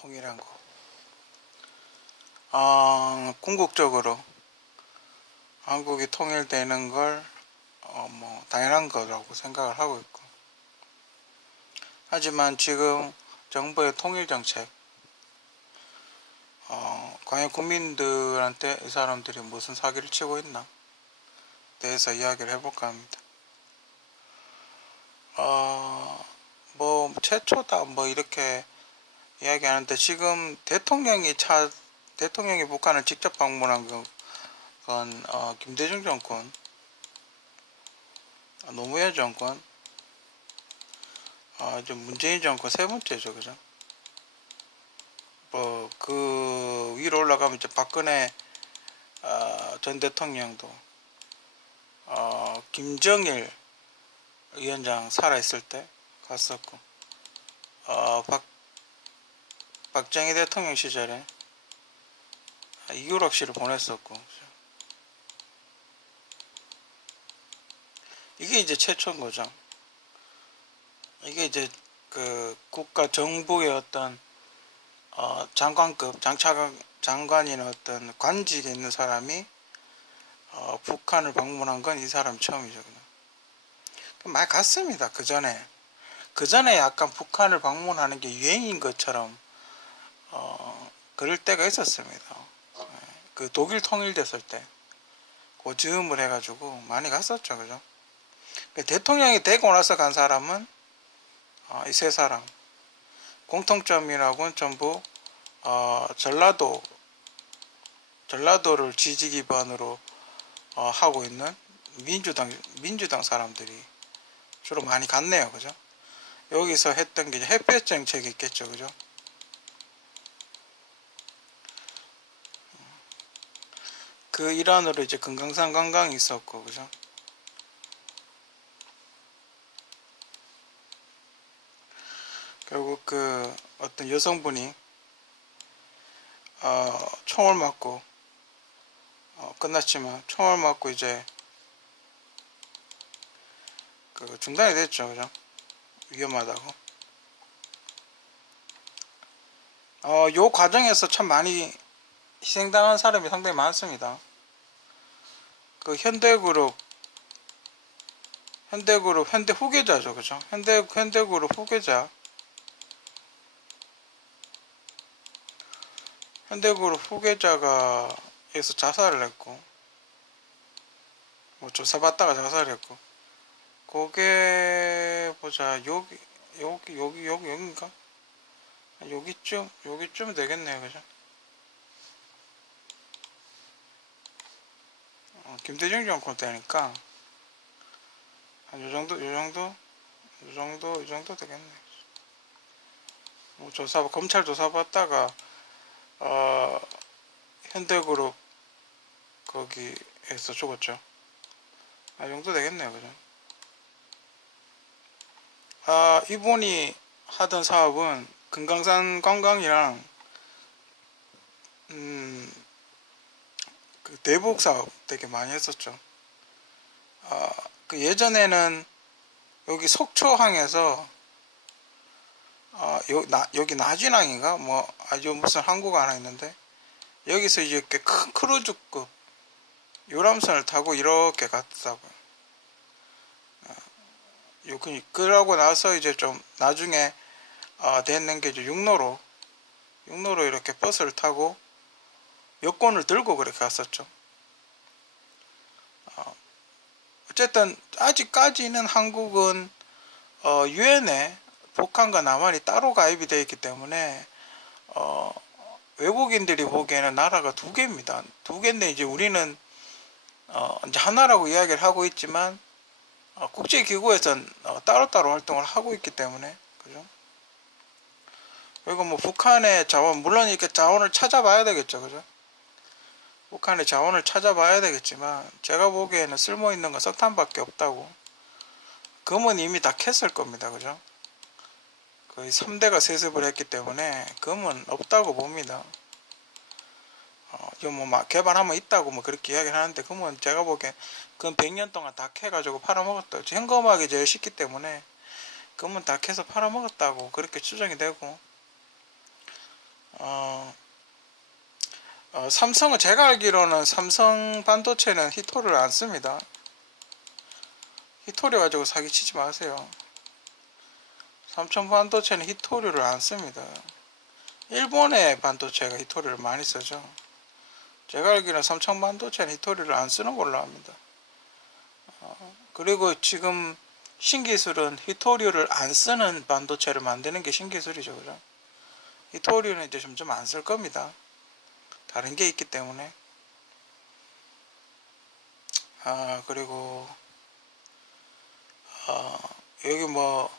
통일한 거. 어, 궁극적으로 한국이 통일되는 걸, 어, 뭐, 당연한 거라고 생각을 하고 있고. 하지만 지금 정부의 통일 정책, 어, 과연 국민들한테 이 사람들이 무슨 사기를 치고 있나? 대해서 이야기를 해볼까 합니다. 어, 뭐, 최초다, 뭐, 이렇게 이야기하는데, 지금 대통령이 차, 대통령이 북한을 직접 방문한 건, 건 어, 김대중 정권, 어, 노무현 정권, 어, 이제 문재인 정권 세 번째죠, 그죠? 뭐, 그 위로 올라가면 이제 박근혜 어, 전 대통령도 어, 김정일 위원장 살아있을 때 갔었고, 어, 박, 박정희 대통령 시절에 이유럽 씨를 보냈었고, 이게 이제 최초인 거죠. 이게 이제 그 국가 정부의 어떤 어, 장관급 장차관 장관이나 어떤 관직에 있는 사람이 어, 북한을 방문한 건 이 사람 처음이죠. 많이 갔습니다. 그 전에 그 전에 약간 북한을 방문하는 게 유행인 것처럼 어, 그럴 때가 있었습니다. 예, 그 독일 통일됐을 때 고즈음을 해가지고 많이 갔었죠, 그죠? 그 대통령이 되고 나서 간 사람은 어, 이세 사람 공통점이라고는 전부 어, 전라도 전라도를 지지 기반으로 어, 하고 있는 민주당 민주당 사람들이 주로 많이 갔네요, 그죠? 여기서 했던 게 햇볕 정책이 있겠죠, 그죠? 그 일환으로 이제 금강산 관광이 있었고, 그죠? 결국 그 어떤 여성분이 어, 총을 맞고 어, 끝났지만 총을 맞고 이제 그 중단이 됐죠, 그죠? 위험하다고. 어, 요 과정에서 참 많이 희생당한 사람이 상당히 많습니다. 그 현대그룹, 현대그룹, 현대 후계자죠, 그죠? 현대 현대그룹 후계자. 현대그룹 후계자가 여기서 자살을 했고, 뭐 조사받다가 자살했고, 그게 보자 여기 여기 여기 여기 여긴가? 여기쯤 여기쯤 되겠네요, 그죠? 어, 김대중 정권 때니까 한 요 정도 요 정도 요 정도 요 정도 되겠네. 뭐 조사 검찰 조사 받다가 어 현대그룹 거기에서 죽었죠. 아, 이 정도 되겠네요, 그죠? 아, 이분이 하던 사업은 금강산 관광이랑 음, 그 대북 사업 되게 많이 했었죠. 아, 그 예전에는 여기 속초항에서 아, 여, 나, 여기 나진항인가 뭐 아주 무슨 항구가 하나 있는데 여기서 이렇게 큰 크루즈급 유람선을 타고 이렇게 갔다고요. 요, 그, 그러고 나서 이제 좀 나중에 어, 됐는 게 이제 육로로 육로로 이렇게 버스를 타고 여권을 들고 그렇게 갔었죠. 어, 어쨌든 아직까지는 한국은 어, 유엔에 북한과 남한이 따로 가입이 되어 있기 때문에 어, 외국인들이 보기에는 나라가 두 개입니다. 두 개인데 이제 우리는 어, 이제 하나라고 이야기를 하고 있지만 어, 국제기구에선 어, 따로따로 활동을 하고 있기 때문에 그죠? 그리고 뭐 북한의 자원 물론 이렇게 자원을 찾아봐야 되겠죠, 그죠? 북한의 자원을 찾아봐야 되겠지만 제가 보기에는 쓸모 있는 건 석탄밖에 없다고. 금은 이미 다 캤을 겁니다, 그죠? 거의 3대가 세습을 했기 때문에 금은 없다고 봅니다. 어, 뭐막 개발하면 있다고 뭐 그렇게 이야기를 하는데 그러면 제가 보기엔 그건 100년 동안 다 캐가지고 팔아먹었다. 현금하기 제일 쉽기 때문에 그러면 다 캐서 팔아먹었다고 그렇게 추정이 되고 어, 어, 삼성은 제가 알기로는 삼성 반도체는 히토를 안 씁니다. 히토리 가지고 사기치지 마세요. 삼성 반도체는 히토리를 안 씁니다. 일본의 반도체가 히토리를 많이 쓰죠. 제가 알기로는 삼성 반도체는 히토리를 안 쓰는 걸로 압니다. 어, 그리고 지금 신기술은 히토리를 안 쓰는 반도체를 만드는 게 신기술이죠. 그죠? 히토리는 이제 점점 안 쓸 겁니다. 다른 게 있기 때문에. 아, 그리고, 어, 여기 뭐,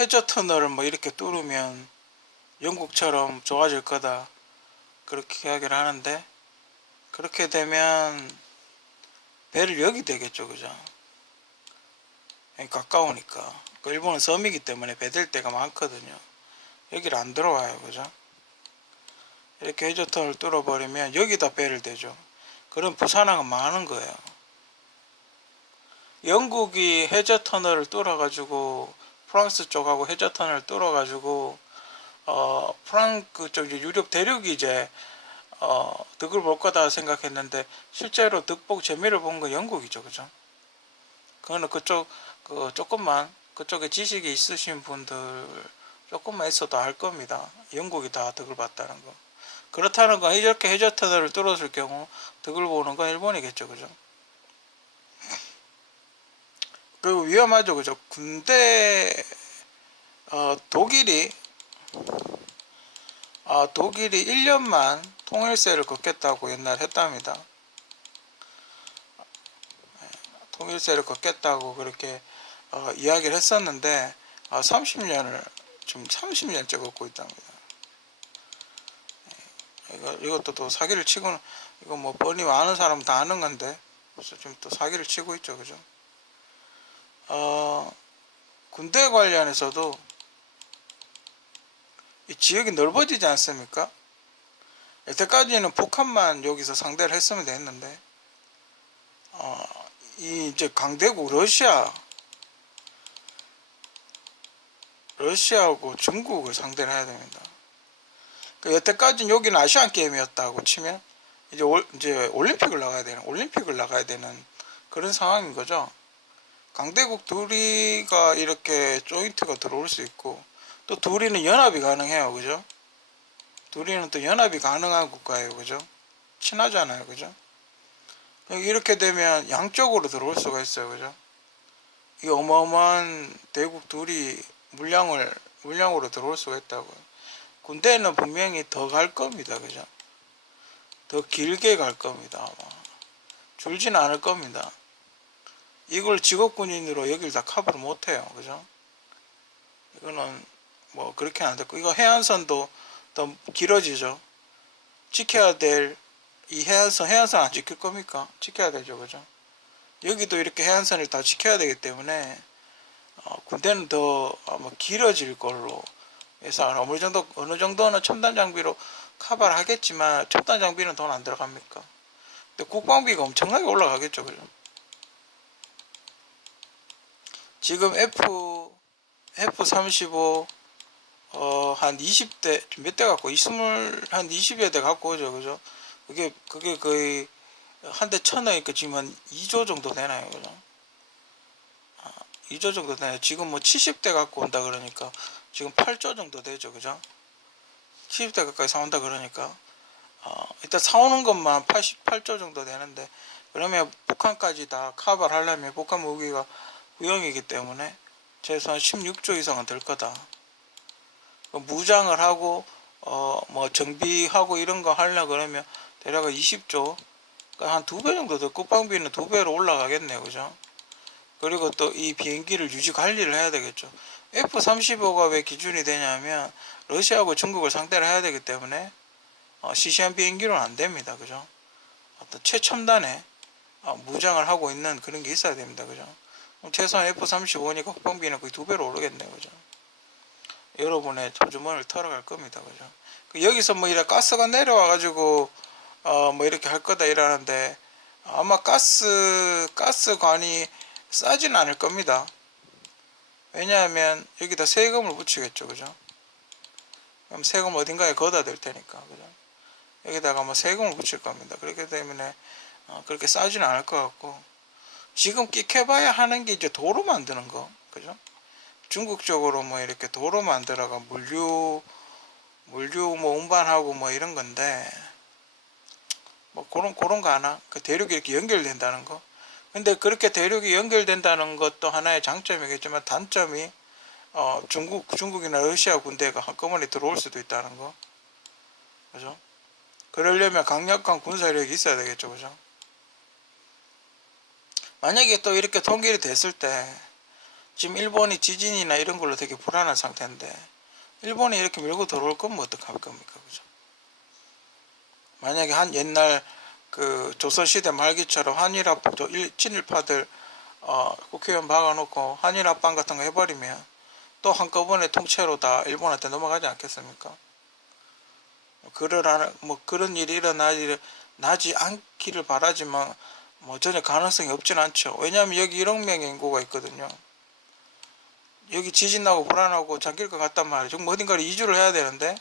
해저 터널을 뭐 이렇게 뚫으면 영국처럼 좋아질 거다. 그렇게 이야기를 하는데, 그렇게 되면 배를 여기 되겠죠. 그죠? 가까우니까. 그 일본은 섬이기 때문에 배될 때가 많거든요. 여기를 안 들어와요. 그죠? 이렇게 해저터를 뚫어버리면 여기다 배를 대죠. 그럼 부산항은 망하는 거예요. 영국이 해저 터널을 뚫어가지고 프랑스 쪽하고 해저 터널을 뚫어가지고 어 프랑 그쪽 이제 유럽 대륙이 이제 어 득을 볼 거다 생각했는데 실제로 득복 재미를 본 건 영국이죠, 그죠? 그거는 그쪽 그 조금만 그쪽에 지식이 있으신 분들 조금만 있어도 알 겁니다. 영국이 다 득을 봤다는 거. 그렇다는 건 이렇게 해저 터널을 뚫었을 경우 득을 보는 건 일본이겠죠, 그죠? 그리고 위험하죠, 그죠? 군대 어, 독일이 어, 독일이 1년만 통일세를 걷겠다고 옛날 했답니다. 예, 통일세를 걷겠다고 그렇게 어, 이야기를 했었는데 어, 30년을 지금 30년째 걷고 있답니다. 예, 이거, 이것도 또 사기를 치고는 이거 뭐 뻔히 아는 사람 다 아는 건데 그래서 지금 또 사기를 치고 있죠, 그죠? 어, 군대 관련해서도 이 지역이 넓어지지 않습니까? 여태까지는 북한만 여기서 상대를 했으면 됐는데, 어, 이 이제 강대국 러시아, 러시아하고 중국을 상대를 해야 됩니다. 그 여태까지는 여기는 아시안 게임이었다고 치면 이제 올, 이제 올림픽을 나가야 되는 올림픽을 나가야 되는 그런 상황인 거죠. 강대국 둘이가 이렇게 조인트가 들어올 수 있고 또 둘이는 연합이 가능해요. 그죠? 둘이는 또 연합이 가능한 국가예요. 그죠? 친하잖아요. 그죠? 이렇게 되면 양쪽으로 들어올 수가 있어요. 그죠? 이 어마어마한 대국 둘이 물량을 물량으로 들어올 수가 있다고요 군대는 분명히 더 갈 겁니다 그죠 더 길게 갈 겁니다 아마 줄지는 않을 겁니다 이걸 직업군인으로 여길 다 커버를 못해요. 그죠? 이거는 뭐 그렇게 안 됐고 이거 해안선도 더 길어지죠. 지켜야 될 이 해안선 해안선 안 지킬 겁니까? 지켜야 되죠. 그죠? 여기도 이렇게 해안선을 다 지켜야 되기 때문에 어, 군대는 더 아마 길어질 걸로 해서 어느 정도 어느 정도는 첨단 장비로 커버를 하겠지만 첨단 장비는 돈 안 들어갑니까? 근데 국방비가 엄청나게 올라가겠죠. 그죠? 지금 F F35 어, 한 20대 몇 대 갖고 20, 한 20여 대 갖고 오죠 그죠 그게 그게 거의 한 대 천원이니까 지금 한 2조 정도 되나요 그죠 아, 2조 정도 되나요 지금 뭐 70대 갖고 온다 그러니까 지금 8조 정도 되죠 그죠 70대 가까이 사온다 그러니까 어, 일단 사오는 것만 88조 정도 되는데 그러면 북한까지 다 커버를 하려면 북한 무기가 구형이기 때문에 최소한 16조 이상은 될 거다. 그 무장을 하고 어 뭐 정비하고 이런 거 하려 그러면 대략 20조 그러니까 한 두 배 정도 더 국방비는 두 배로 올라가겠네요. 그죠? 그리고 또 이 비행기를 유지 관리를 해야 되겠죠. F-35가 왜 기준이 되냐면 러시아하고 중국을 상대를 해야 되기 때문에 어, 시시한 비행기로는 안 됩니다. 그죠? 어떤 최첨단의 어, 무장을 하고 있는 그런 게 있어야 됩니다. 그죠? 최소한 F35니까 국방비는 거의 두 배로 오르겠네요. 그죠? 여러분의 조주머니를 털어갈 겁니다. 그죠? 그 여기서 뭐 이래 가스가 내려와가지고, 어, 뭐 이렇게 할 거다 이러는데, 아마 가스, 가스관이 싸진 않을 겁니다. 왜냐하면 여기다 세금을 붙이겠죠. 그죠? 그럼 세금 어딘가에 걷어야 될 테니까 그죠? 여기다가 뭐 세금을 붙일 겁니다. 그렇기 때문에 어, 그렇게 싸지는 않을 것 같고 지금 끼켜봐야 하는 게 이제 도로 만드는 거 그죠? 중국 쪽으로 뭐 이렇게 도로 만들어가 물류 물류 뭐 운반하고 뭐 이런 건데 뭐 그런 그런 거 하나 그 대륙이 이렇게 연결된다는 거 근데 그렇게 대륙이 연결된다는 것도 하나의 장점이겠지만 단점이 어 중국 중국이나 러시아 군대가 한꺼번에 들어올 수도 있다는 거. 그죠? 그러려면 강력한 군사력이 있어야 되겠죠 그죠? 만약에 또 이렇게 통일이 됐을 때 지금 일본이 지진이나 이런 걸로 되게 불안한 상태인데 일본이 이렇게 밀고 들어올 거면 어떡할 겁니까 그죠? 만약에 한 옛날 그 조선시대 말기처럼 한일합 친일파들 어, 국회의원 박아놓고 한일합방 같은 거 해버리면 또 한꺼번에 통째로 다 일본한테 넘어가지 않겠습니까? 그러라는 뭐 그런 일이 일어나지 나지 않기를 바라지만 뭐 전혀 가능성이 없진 않죠. 왜냐하면 여기 1억 명의 인구가 있거든요. 여기 지진 나고 불안하고 잠길 것 같단 말이죠. 뭐 어딘가를 이주를 해야 되는데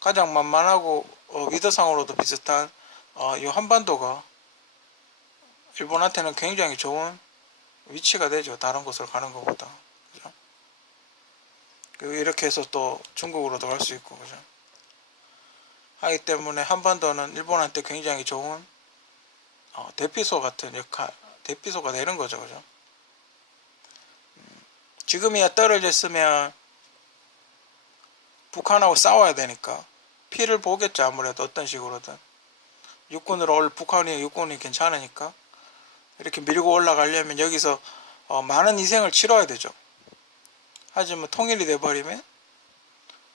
가장 만만하고 어, 위도상으로도 비슷한 어, 이 한반도가 일본한테는 굉장히 좋은 위치가 되죠. 다른 곳으로 가는 것보다. 그죠? 그리고 이렇게 해서 또 중국으로도 갈 수 있고, 그죠? 하기 때문에 한반도는 일본한테 굉장히 좋은 어, 대피소 같은 역할, 대피소가 되는 거죠, 그죠? 음, 지금이야 떨어졌으면 북한하고 싸워야 되니까 피를 보겠죠, 아무래도 어떤 식으로든. 육군으로 올 북한이 육군이 괜찮으니까 이렇게 밀고 올라가려면 여기서 어, 많은 희생을 치러야 되죠. 하지만 통일이 돼버리면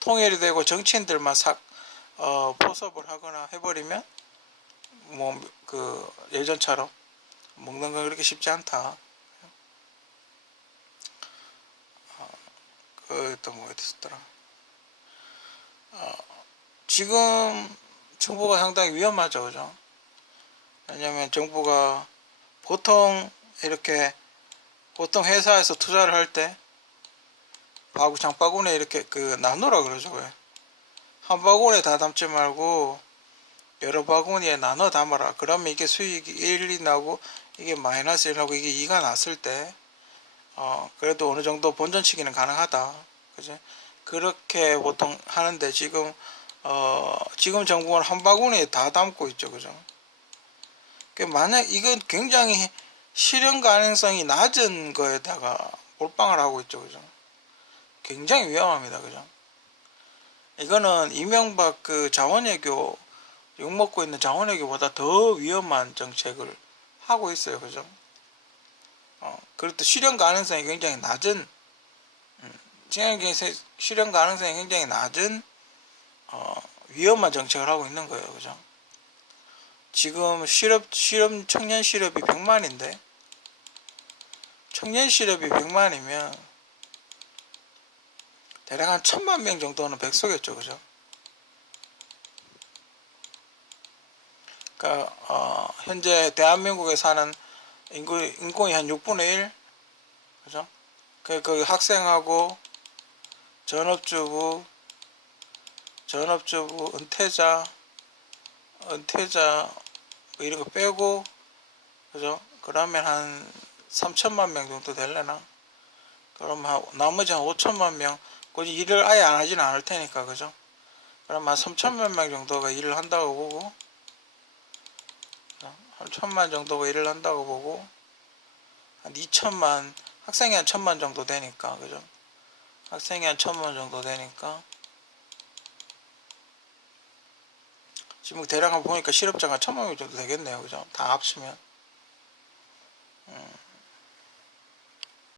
통일이 되고 정치인들만 사, 어, 포섭을 하거나 해버리면 뭐 그 예전처럼 먹는 건 그렇게 쉽지 않다. 어, 그또뭐 어딨었더라. 어, 지금 정부가 상당히 위험하죠, 그죠? 왜냐면 정부가 보통 이렇게 보통 회사에서 투자를 할 때 바구 장바구니에 이렇게 그 나누라 그러죠, 왜? 한 바구니에 다 담지 말고 여러 바구니에 나눠 담아라. 그러면 이게 수익이 1이 나고 이게 마이너스 1 나고 이게 2가 났을 때 어, 그래도 어느 정도 본전치기는 가능하다. 그죠? 그렇게 보통 하는데 지금 어, 지금 정부는 한 바구니에 다 담고 있죠. 그죠? 그 만약 이건 굉장히 실현 가능성이 낮은 거에다가 몰빵을 하고 있죠. 그죠? 굉장히 위험합니다. 그죠? 이거는 이명박 그 자원외교 욕먹고 있는 자원외교보다 더 위험한 정책을 하고 있어요. 그죠? 어, 그것도 실현 가능성이 굉장히 낮은 음, 실현 가능성이 굉장히 낮은 어, 위험한 정책을 하고 있는 거예요. 그죠? 지금 실업, 실업, 청년 실업이 100만인데, 청년 실업이 100만이면, 대략 한 천만 명 정도는 백소겠죠. 그죠? 그러니까, 어, 현재 대한민국에 사는 인구, 인口이 한 6분의 1? 그죠? 그, 그 학생하고, 전업주부, 전업주부, 은퇴자, 은퇴자 뭐 이런 거 빼고 그죠? 그러면 한 3천만 명 정도 될래나? 그럼 한 나머지 한 5천만 명, 굳이 일을 아예 안 하지는 않을 테니까 그죠? 그럼 한 3천만 명 정도가 일을 한다고 보고 한 천만 정도가 일을 한다고 보고 한 2천만 학생이 한 천만 정도 되니까 그죠? 학생이 한 천만 정도 되니까 지금 뭐 대략 보니까 실업자가 천명이 정도 되겠네요. 그죠? 다 합치면. 음.